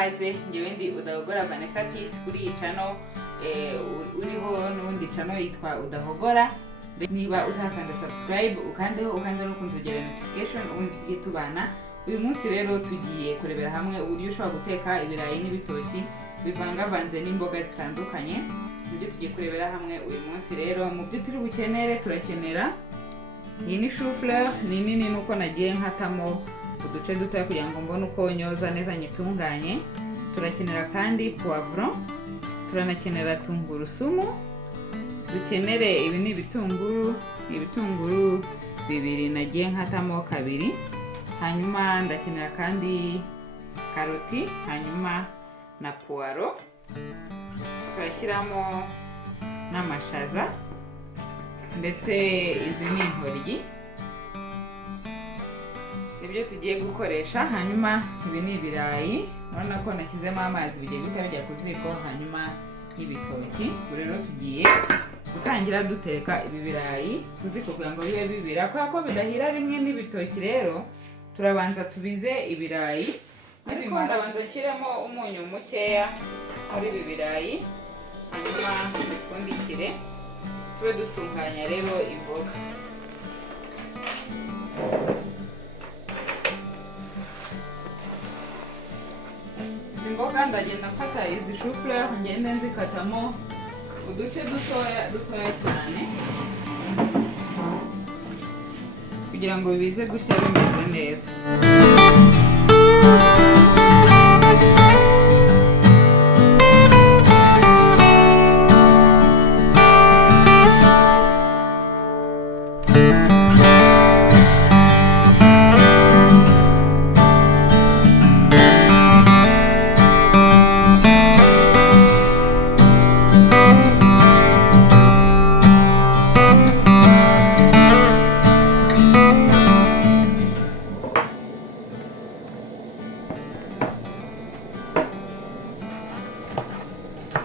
ikaze ngewe ndi Udahogora Vanessa Peace kuri iyi channel uriho n'ubundi channel yitwa Udahogora. Niba utarakanda subscribe ukandeho ukanda no kunzogera notification ubundi tujye tubana. Uyu munsi rero tugiye kurebera hamwe uburyo ushobora guteka ibirayi n'ibitoki bivangavanze n'imboga zitandukanye. Ibyo tugiye kurebera hamwe uyu munsi rero mu byo turi bukenere turakenera iyi ni chou fleur ni nini nuko nagiye nkatamo uduce dutoya kugira ngo mbone uko nyoza neza nyitunganye. Turakenera kandi poivron, turanakenera tungurusumu, dukenere ibi ni ibitunguru bibiri nagiye nkatamo kabiri. Hanyuma ndakenera kandi karoti, hanyuma na poiro. Turashyiramo n'amashaza ndetse izi ni intoryi. Ibyo tugiye gukoresha, hanyuma ibi ni ibirayi urabona ko nashyizemo amazi bigiye guhita bijya ku ziko, hanyuma n'ibitoki. Rero tugiye gutangira duteka ibi birayi ku ziko kugira ngo bibe bibira, kubera ko bidahira rimwe n'ibitoki. Rero turabanza tubize ibirayi, ariko ndabanza nshyiremo umunyu mukeya muri ibi birayi, hanyuma dupfundikire tube dutunganya rero imboga. Izi mboga ndagenda mfata izi chou fleur ngende nzikatamo uduce dutoya cyane kugira ngo bize gushya bimeze neza.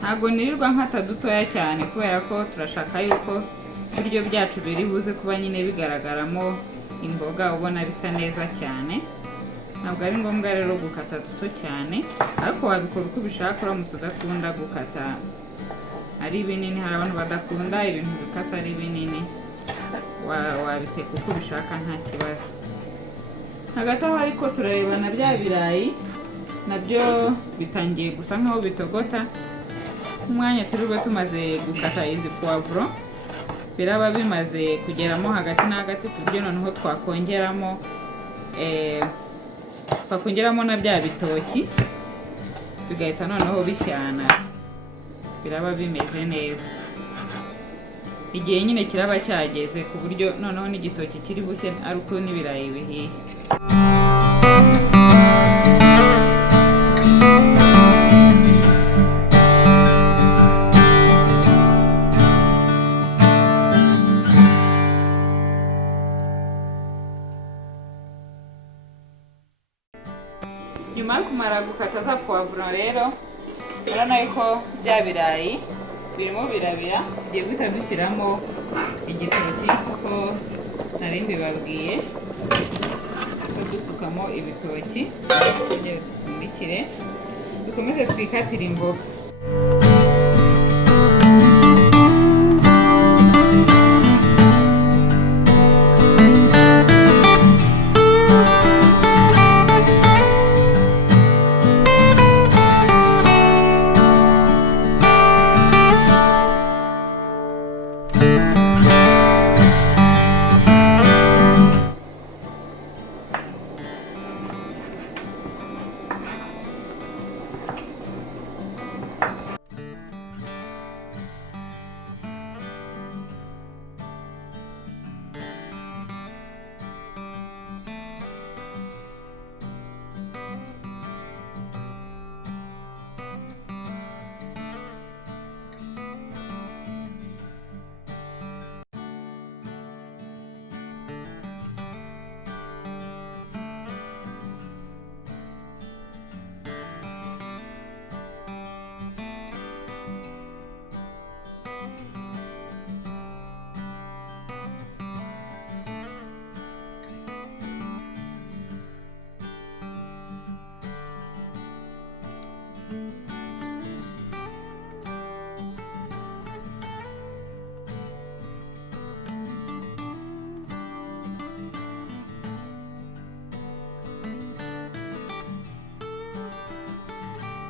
Ntabwo nirirwa nkata dutoya cyane kubera ko turashaka yuko ibiryo byacu biri buze kuba nyine bigaragaramo imboga ubona bisa neza cyane. Ntabwo ari ngombwa rero gukata duto cyane, ariko wabikora uko ubishaka uramutse udakunda gukata ari binini. Hari abantu badakunda ibintu bikasa ari binini, wabiteka uko ubishaka nta kibazo. Hagati aho ariko turareba na bya birayi nabyo bitangiye gusa nkaho bitogota. Umwanya turiwe tumaze gukata izi poivron biraba bimaze kugeramo hagati na hagati, ku buryo noneho twakongeramo na bya bitoki bigahita noneho bishyana, biraba bimeze neza. Igihe nyine kiraba cyageze ku buryo noneho n'igitoki kiri bushye ari uko n'ibirayi bihiye. Nyuma yo kumara gukata za poivron rero urabona yuko bya birayi birimo birabira. Tugiye guhita dushyiramo igitoki kuko nari mbibabwiye, dusukamo ibitoki kugira ngo dupfundikire dukomeze twikatire imboga.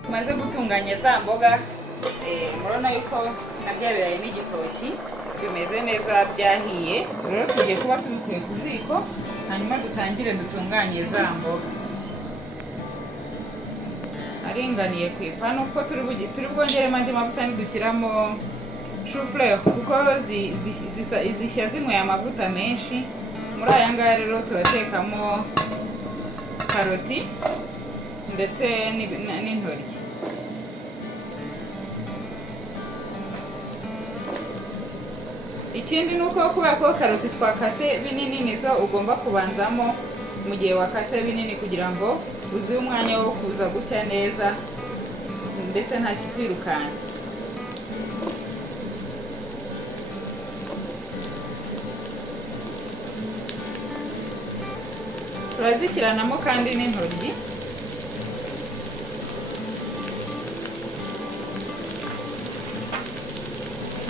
tumaze gutunganya za mboga murabona yuko na bya birayi n'igitoki bimeze neza byahiye. Rero tugiye kuba tubikuye ku ziko hanyuma dutangire dutunganye za mboga aringaniye ku ipanu kuko turi bwongeremo andi mavuta dushyiramo chou-fleur kuko zishya zinyweye amavuta menshi. Muri aya ngaya rero turatekamo karoti ndetse n'intoryi. Ikindi nuko kubera ko karoti twakase binini nizo ugomba kubanzamo mu gihe wakase binini kugira ngo uzi umwanya wo kuza gushya neza ndetse nta kikwirukana. Turazishyiranamo kandi n'intoryi.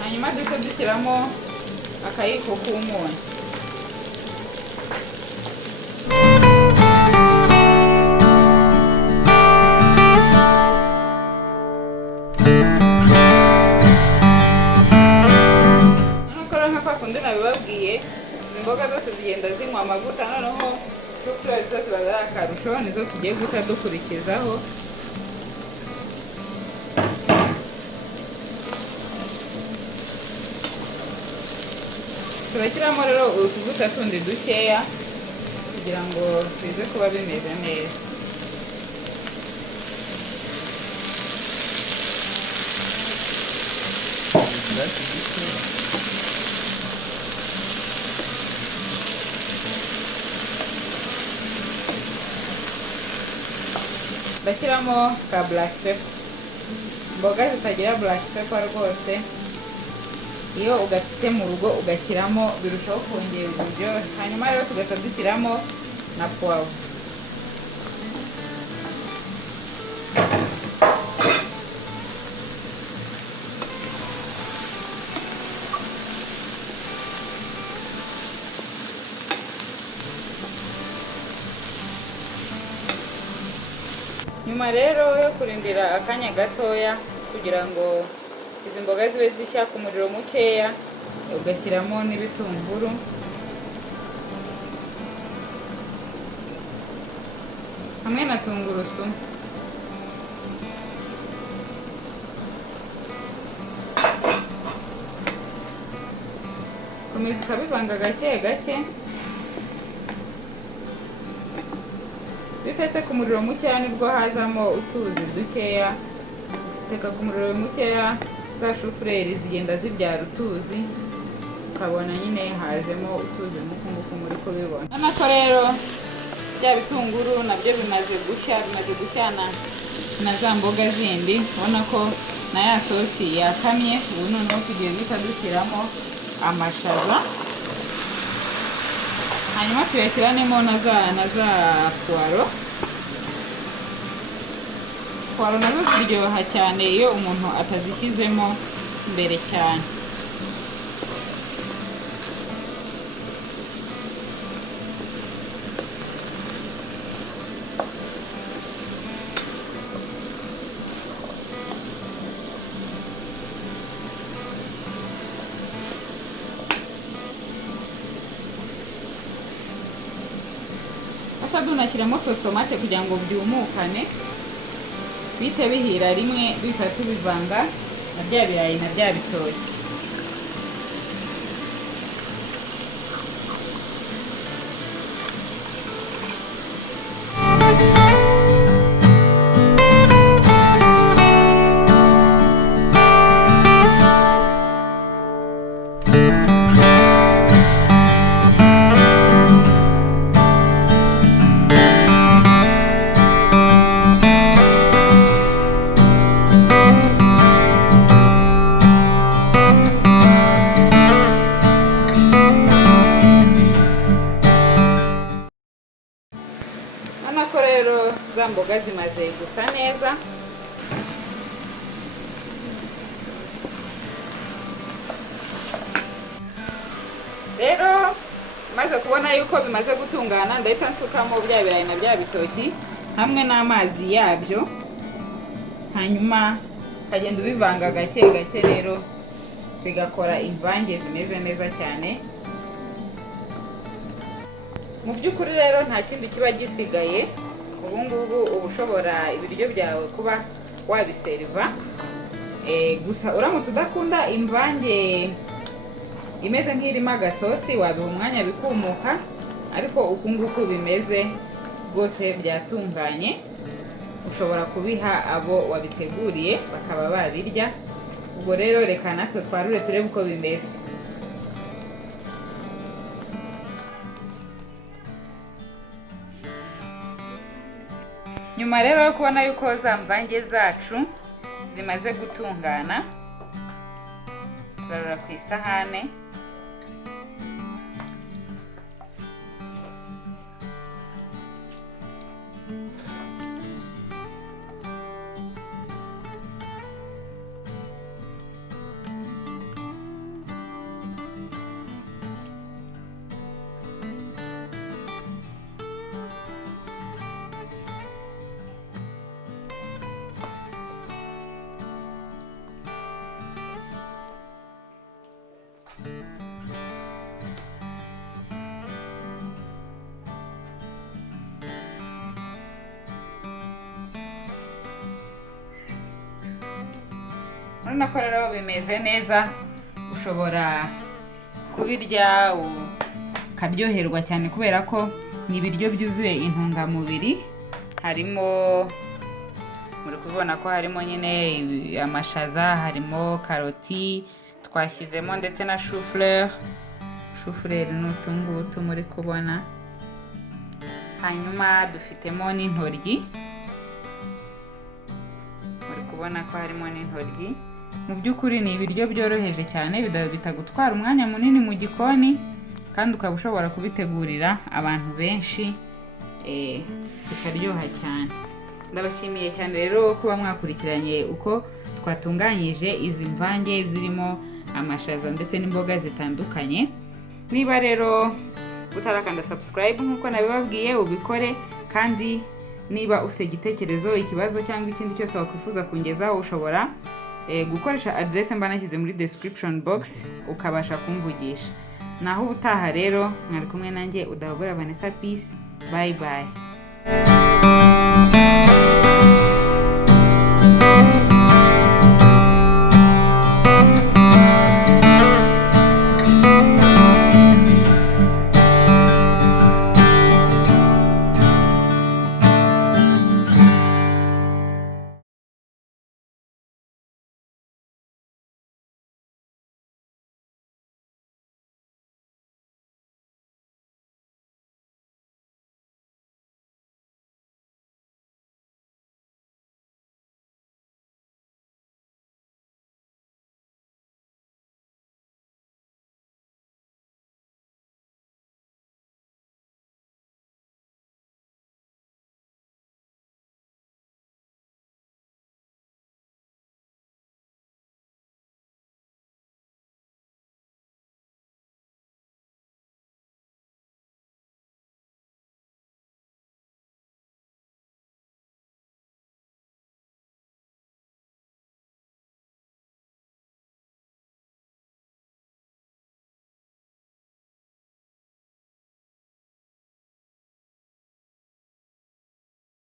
Hanyuma duhita dushyiramo akayiko k'umunyu. Nka kwa kundi nabibabwiye imboga zose zigenda zinywa amavuta, noneho chou-fleur zo ziba ari akarusho, nizo tugiye guhita dukurikizaho. Turashyiramo rero utuvuta tundi dukeya kugira ngo bize kuba bimeze neza. Bashyiramo ka black pepper. Imboga zitagira black pepper rwose iyo ugafite mu rugo ugashyiramo birushaho kongera uburyohe. Hanyuma rero tugahita dushyiramo na poivre. Nyuma rero yo kurindira akanya gatoya kugira ngo izi mboga zibe zishya ku muriro mukeya, ugashyiramo n'ibitunguru. Hamwe na tungurusumu. Komeza ukabivanga gake gake. Bitetse ku muriro mukeya nibwo hazamo utuzi dukeya. Teka ku muriro mukeya za chou-fleur zigenda zibyara utuzi, ukabona nyine hajemo utuzi nk'uko muri kubibona. Nako rero bya bitunguru nabyo bimaze gushyana na za mboga zindi. Ubona ko na ya sosi yakamye. Ubu noneho tugiye guhita dushyiramo amashaza, hanyuma tuyashyiranemo na za puwaro. Puwaro nazo ziryoha cyane iyo umuntu atazishyizemo mbere cyane. Tunashyiramo sauce tomate kugira ngo byumukane, bite bihira rimwe duhita tubivanga na bya birayi na bya bitoki. Za mboga zimaze gusa neza. Rero maze kubona yuko bimaze gutungana, ndahita nsukamo bya birayi na bya bitoki hamwe n'amazi yabyo. hanyuma ukagenda ubivanga gake gake rero bigakora imvange zimeze neza cyane. Mu by'ukuri rero nta kindi kiba gisigaye. Ubu ngubu uba ushobora ibiryo byawe kuba wabiseriva. Gusa uramutse udakunda imvange imeze nk'irimo agasosi wabiha umwanya bikumuka, ariko uku nguku bimeze rwose byatunganye. Ushobora kubiha abo wabiteguriye bakaba babirya. Ubwo rero reka natwe twarure turebe uko bimeze. Nyuma rero yo kubona yuko za mvange zacu zimaze gutungana, turarura ku isahane. Urabona ko rero bimeze neza, ushobora kubirya ukaryoherwa cyane kubera ko ni ibiryo byuzuye intungamubiri. Harimo, muri kubona ko harimo nyine amashaza, harimo karoti, twashyizemo ndetse na chou-fleur. Chou-fleur ni utu ngutu muri kubona. Hanyuma dufitemo n'intoryi, muri kubona ko harimo n'intoryi. Mu by'ukuri ni ibiryo byoroheje cyane, bitagutwara umwanya munini mu gikoni, kandi ukaba ushobora kubitegurira abantu benshi, bikaryoha cyane. Ndabashimiye cyane rero kuba mwakurikiranye uko twatunganyije izi mvange zirimo amashaza ndetse n'imboga zitandukanye. Niba rero utarakanda subscribe nk'uko nabibabwiye, ubikore. Kandi niba ufite igitekerezo, ikibazo cyangwa ikindi cyose wakwifuza kungezaho, ushobora gukoresha adresse mba nashyize muri description box ukabasha kumvugisha. Naho ubutaha rero mwari kumwe nanjye Udahogora Vanessa. Peace, bye bye.